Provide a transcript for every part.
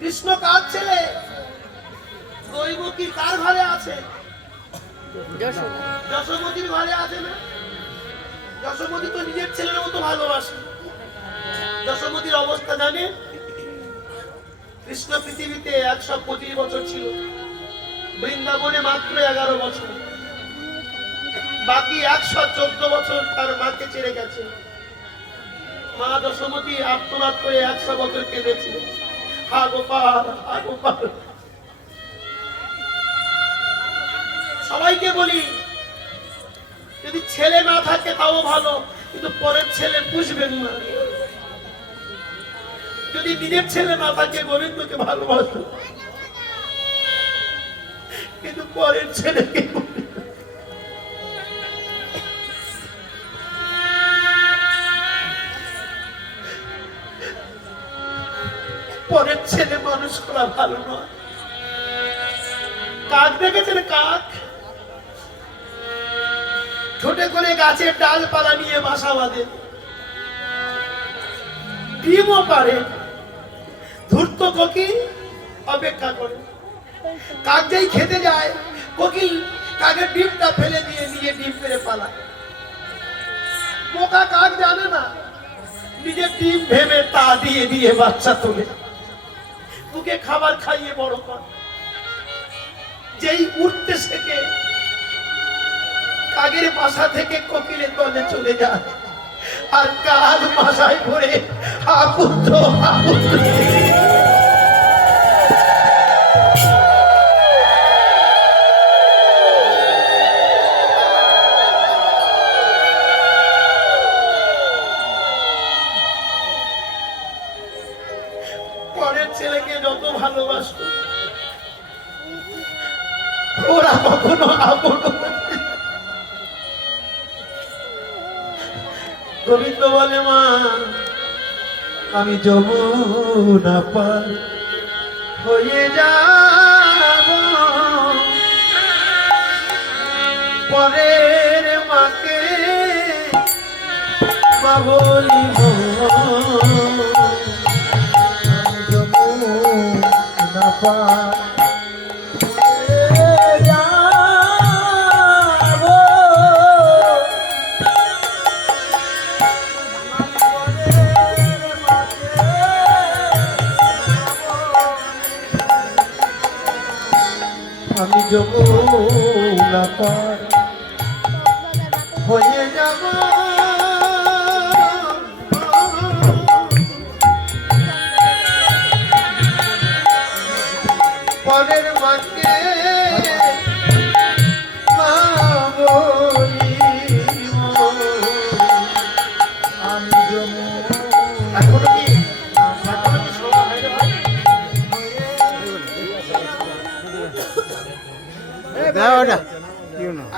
কৃষ্ণ কার ছেলে? দৈবকী কার ঘরে আছে? যশোমতীর ঘরে আছে না? যশোমতী তো নিজের ছেলের মতো ভালোবাসে। যশোমতীর অবস্থা জানে? কৃষ্ণ পৃথিবীতে 125 বছর ছিল, বৃন্দাবনে মাত্র 11 বছর, বাকি 114 বছর তার মাকে ছেড়ে গেছে। মা যশোমতী আর্তনাদ করে 100 বছর কেঁদেছিল, হা গোপাল, হা গোপাল। সবাইকে বলি, যদি ছেলে না থাকে তাও ভালো, কিন্তু পরের ছেলে পুষবেন না। যদি নিজের ছেলে না থাকে গোবিন্দকে ভালোবাসো, কিন্তু পরের ছেলেকে পরের ছেলে মানুষ করা ভালো নয়। কাক দেখেছেন? কাক ছোটে করে গাছের ডালপালা নিয়ে বাসা বাঁধে, ডিমও পারে। ধূর্ত কোকিল অপেক্ষা করে, কাক যেই খেতে যায়, কোকিল কাকের ডিমটা ফেলে দিয়ে নিয়ে ডিম পেড়ে পালায়। বোকা কাক জানে না, নিজের ডিম ভেবে তা দিয়ে দিয়ে বাচ্চা তোলে, বুকে খাবার খাইয়ে বড় করে। যেই উঠতে শেখে, কাকের বাসা থেকে কোকিলের দলে চলে যায়, আর কাক বাসায় ঘুরে হা পুত্র, হা পুত্র। পরের ছেলেকে যত ভালোবাসত, ওরা কখনো আপন। গোবিন্দ বলে, মা আমি যমুনা পার হয়ে যাব, পরের মাকে মা বলিব, যমুনা পার আমি যমুনা পার হয়ে যাব, পরের মাকে মা বলিব। আমি যমুনা এখনো কি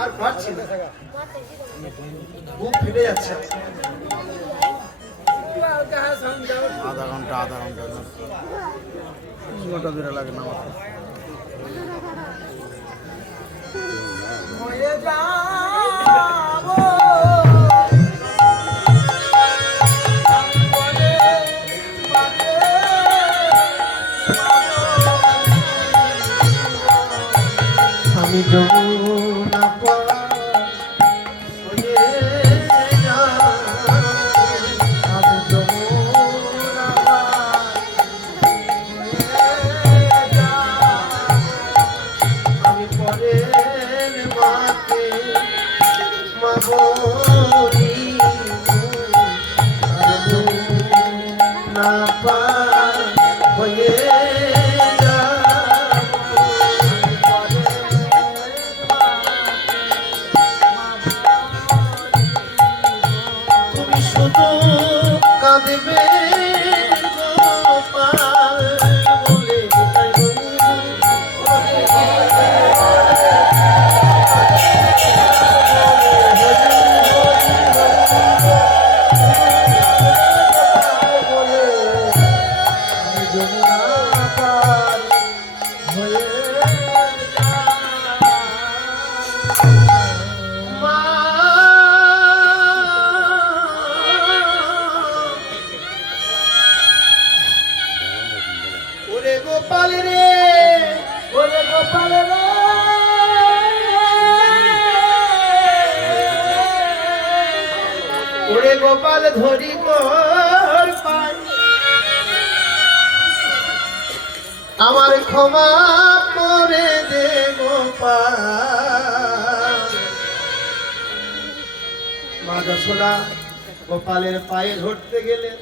আর পারছি না, বুক ফেটে যাচ্ছে। আধা ঘন্টা দূরে লাগে না। আমি যমুনা পার হয়ে যাব, আমি যমুনা পার হয়ে যাব, আমি পরের মাকে মা বলিব, যমুনা পার হয়ে কাঁদবে গোপাল বলে। গোপাল রে, ওরে গোপাল রে, ওরে গোপাল ধরি তোর পায়, আমার ক্ষমা করে দে গোপাল। মা যশোদা গোপালের পায়ে ধরতে গেলেন।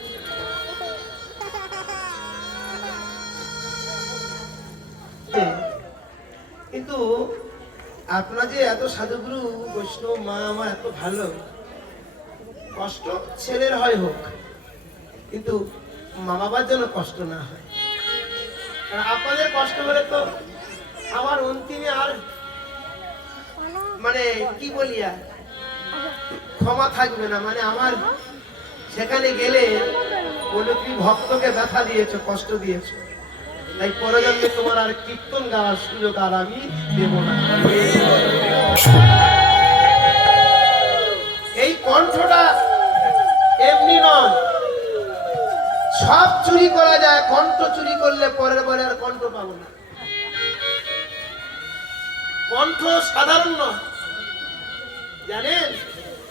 কিন্তু আপনার যে এত সাধুগুরু বৈষ্ণব মা আমার এত ভালো, কষ্ট ছেলের হয় হোক, কিন্তু মা বাবার জন্য কষ্ট না হয়। আর আপনাদের কষ্ট হলে তো আমার অন্তিমে আর মানে কি বলি আর ক্ষমা থাকবে না। মানে আমার সেখানে গেলে বলে তুমি ভক্তকে ব্যথা দিয়েছো, কষ্ট দিয়েছো, তাই পরজন্মে তোমার আর কীর্তন গাওয়ার সুযোগ আর আমি দেব না। এই কণ্ঠটা এমনি নয়, সব চুরি করা যায়, কণ্ঠ চুরি করলে পরের বারে আর কণ্ঠ পাবো না। কণ্ঠ সাধারণ নয়, জানেন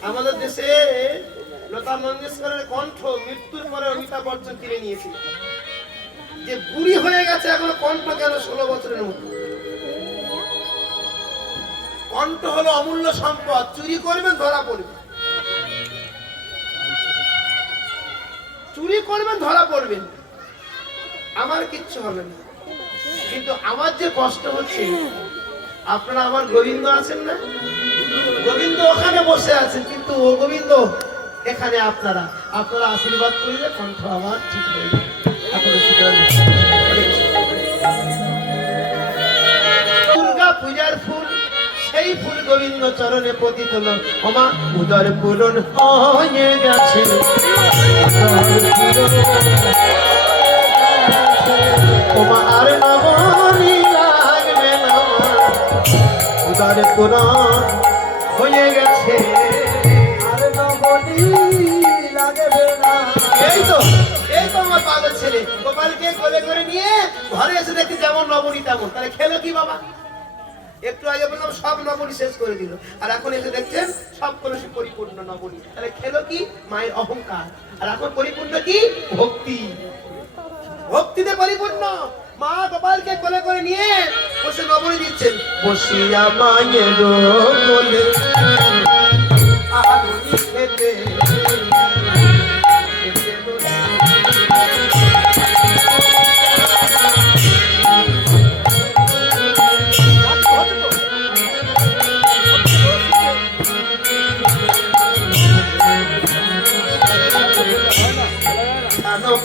আমাদের দেশে লতা মঙ্গেশকরের কণ্ঠ মৃত্যুর পরে অমিতাভ বচ্চন কিনে নিয়েছিল। যে বুড়ি হয়ে গেছে এখনো কণ্ঠ কেন 16 বছরের মতো। কণ্ঠ হলো অমূল্য সম্পদ, চুরি করবেন ধরা পড়বে, চুরি করবেন ধরা পড়বেন, আমার কিচ্ছু হবে না। কিন্তু আমার যে কষ্ট হচ্ছে, আপনারা আমার গোবিন্দ আছেন না, গোবিন্দ ওখানে বসে আছেন, কিন্তু ও গোবিন্দ এখানে আপনারা আশীর্বাদ করলে কণ্ঠ আমার ঠিক হয়ে যাবে। দুর্গা পূজার ফুল, সেই ফুল গোবিন্দ চরণে পতিত হলো। ওমা উদর পূরণ হয়ে গেছে, ওমা আর নবনী লাগবে না, উদর পূরণ হয়ে গেছে, আর নবনী লাগবে না। এই তো আমার পাগল ছেলে গোপালকে কোলে করে নিয়ে ঘরে এসে দেখি যেমন নবনী তেমন। তাহলে খেলো কি বাবা? একটু আগে বললাম সব নবনী শেষ করে দিল, আর এখন এসে দেখছেন সব কলসি পরিপূর্ণ নবনী। তাহলে খেলো কি? মায়ের অহংকার। আর এখন পরিপূর্ণ কি? ভক্তি, ভক্তিতে পরিপূর্ণ। মা গোপালকে কোলে করে নিয়ে বসে নবনী দিচ্ছেন। বসিয়া মায়ের কোলে আগুনি খেতে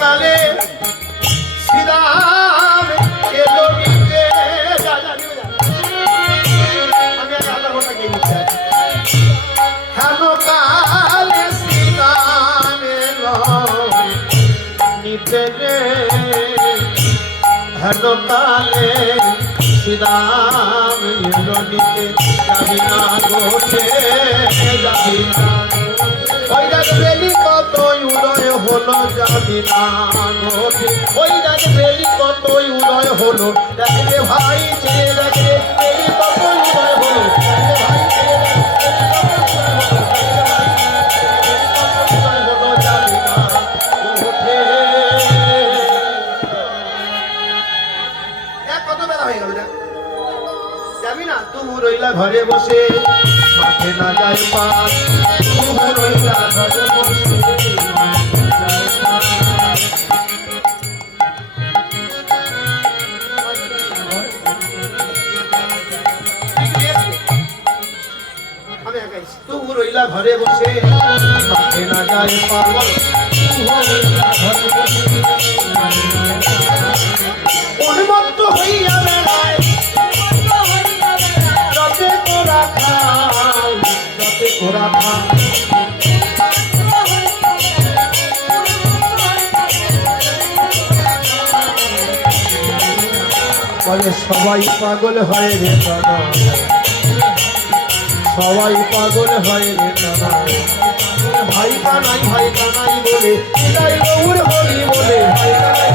কালে শ্রীরাম এলো নিতে, আমি আধা ঘন্টা গিয়ে নিতে হেন কালে শ্রীরাম এলো নিতে, হেন কালে শ্রীরাম এলো নিতে, যাবি না গোটে যাবি না, ওই রাত বেলি কত উদয় হলো, যাবি না ঘটে, ওই রাত বেলি কত উদয় হলো, দেখলে ভাই চেয়ে দেখলে বেলি কত উদয় হলো, দেখলে ভাই চেয়ে যাবি না ঘটে। কত বেলা হয়ে গেল, যাবি না? তুমি রইলা ঘরে বসে, মাঠে না যায় পার, তুমি রইলা ঘরে বসে, আমি একাই। তুমি রইলা ঘরে বসে, মাঠে না যায় পার, উন্মত্ত হইয়া বেড়ায়, রতে কোরা খায়, রতে কোরা খায়, বলে সবাই পাগল হয় রে দাদা, সবাই পাগল হয় রে দাদা, ভাই কানাই বলে, গৌর হরি বলে, ভাই কানাই